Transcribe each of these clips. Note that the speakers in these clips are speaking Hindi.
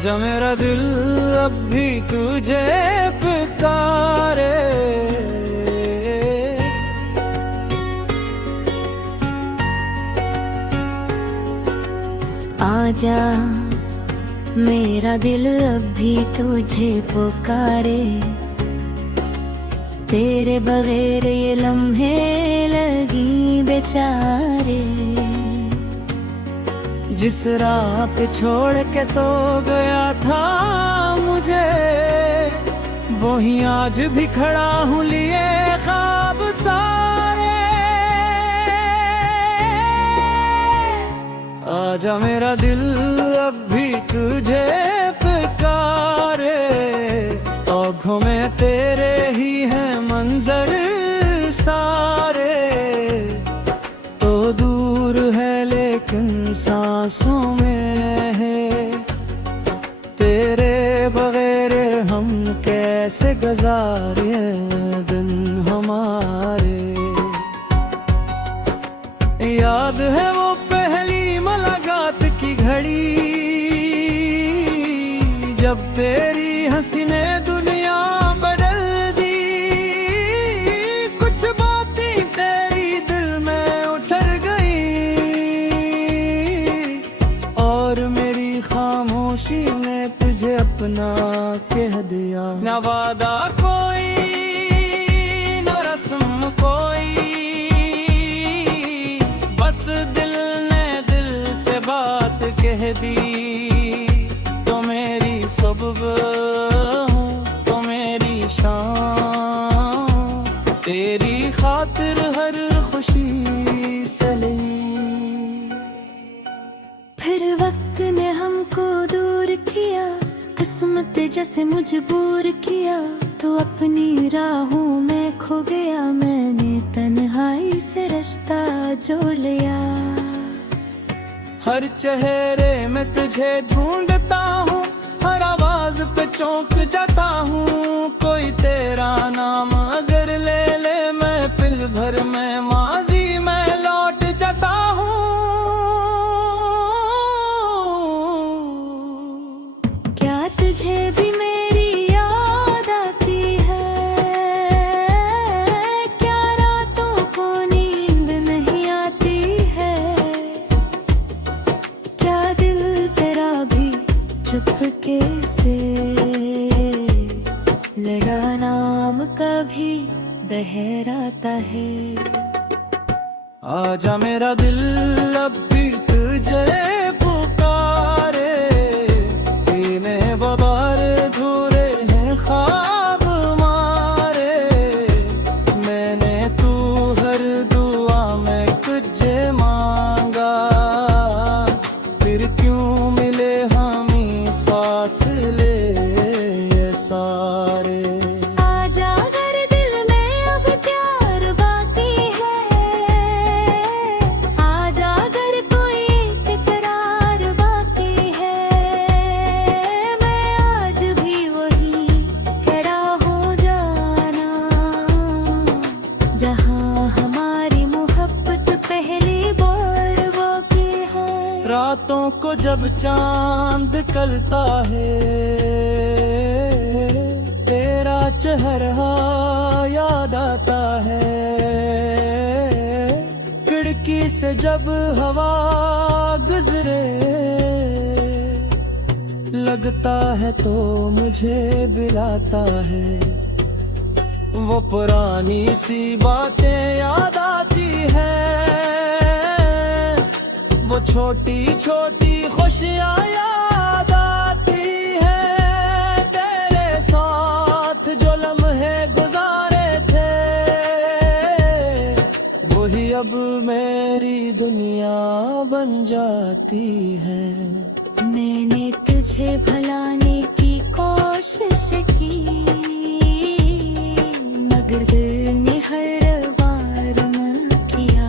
आजा मेरा दिल अब भी तुझे पुकारे। आजा मेरा दिल अब भी तुझे पुकारे, तेरे बगैर ये लम्हे लगी बेचारे। जिस राह पे छोड़ के तो गया था मुझे, वहीं आज भी खड़ा हूँ लिए ख्वाब सारे। आजा मेरा दिल अब भी तुझे पुकारे, आँखों में तेरे ही हैं मंजर सारे। तो दूर है लेकिन सांसों में है, तेरे बगैर हम कैसे गुजारे दिन हमारे। याद है वो पहली मुलाकात की घड़ी, जब तेरी हंसी ने दुनिया बदल दी। कुछ बातें तेरी दिल में उतर गई, और मेरी खामोशी ने तुझे अपना कह दिया। न वादा कोई न रस्म कोई, बस दिल ने दिल से बात कह दी। तो मेरी सुबह तो मेरी शाम, तेरी खातिर हर खुशी से ली। फिर वक्त ने हमको दूर किया, किस्मत जैसे मजबूर किया। तो अपनी राहों में खो गया, मैंने तन्हाई से रिश्ता जोड़ लिया। हर चेहरे में तुझे ढूंढता हूँ, हर आवाज पे चौंक जाता हूँ। कोई तेरा नाम अगर ले ले, मैं पल भर में माजी में लौट जाता हूँ। क्या तुझे भी मेरी याद आती है? क्या रातों को नींद नहीं आती है? क्या दिल तेरा भी चुपके से लगा नाम कभी दोहराता है? आजा मेरा दिल अब भी तुझे पुकारे, तूने बबार धूरे हैं ख्वाब मारे। मैंने तू हर दुआ में तुझे मांगा, फिर क्यों मिले हमें फासले ये सारे। आजा अगर दिल में अब प्यार बाकी है, आजा अगर कोई इकरार बाकी है। मैं आज भी वही खड़ा हो जाना, जहाँ हमारी मोहब्बत पहली बार बाकी है। रातों को जब चांद निकलता है, तेरा चेहरा याद आता है। खिड़की से जब हवा गुजरे, लगता है तो मुझे बिलाता है। वो पुरानी सी बातें याद आती है, वो छोटी छोटी खुशियाँ याद आती है। तेरे साथ जो लम्हे गुजारे थे, वही अब मेरी दुनिया बन जाती है। मैंने तुझे भुलाने की कोशिश की, मगर दिल ने हर बार मन किया।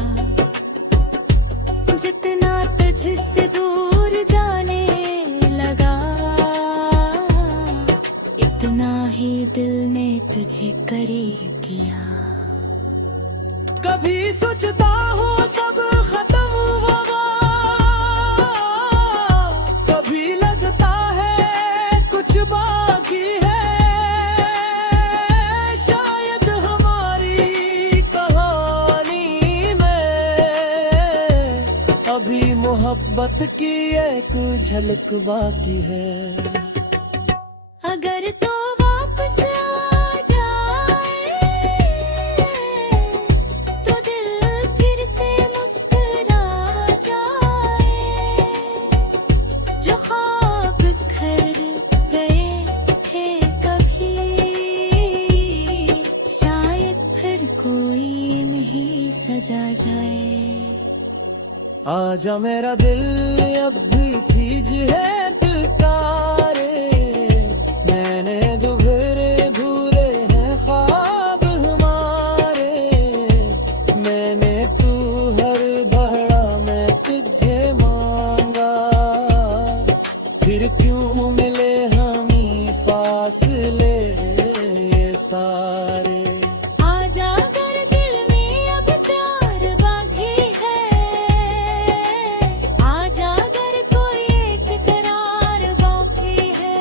जितना तुझसे दूर जाने लगा, इतना ही दिल ने तुझे करीब किया। कभी सोचता हूँ सब खत्म होगा, कभी लगता है मोहब्बत की एक झलक बाकी है। अगर तो वापस आ जाए तो दिल फिर से मुस्कुरा जाए। जो ख्वाब खर गए थे कभी, शायद फिर कोई नहीं सजा जाए। आजा मेरा दिल अब भी थी है पुकारे, मैंने दुभरे धूरे हैं ख्वाब हमारे। मैंने तू हर बहरा मैं तुझे मांगा, फिर क्यों मिले हमें फासले सारे। आजा अगर दिल में अब प्यार बाकी है, आजा अगर कोई एक करार बाकी है।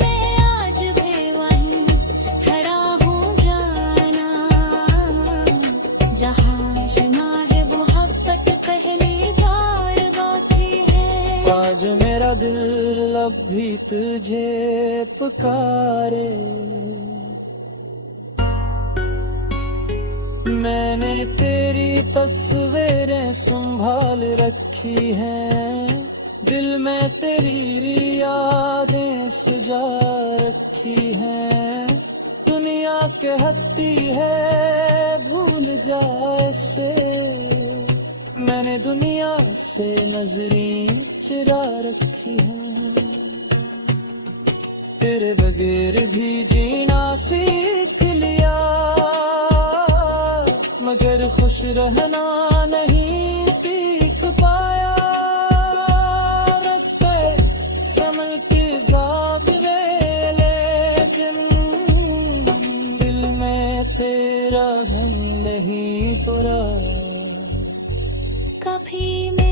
मैं आज भी वहीं खड़ा हूँ जाना, जहाँ जुमा है मोहब्बत पहली बार बाकी है। आज मेरा दिल अब भी तुझे पुकारे, मैंने तेरी तस्वीरें संभाल रखी हैं, दिल में तेरी यादें सजा रखी हैं। दुनिया के हत्ती है भूल जाए से, मैंने दुनिया से नजरें चुरा रखी है। तेरे बगैर भी जीना सीख लिया, मगर खुश रहना नहीं सीख पाया। रास्ते संभल के ज़ाबरे, लेकिन दिल में तेरा हम नहीं पूरा। कभी मैं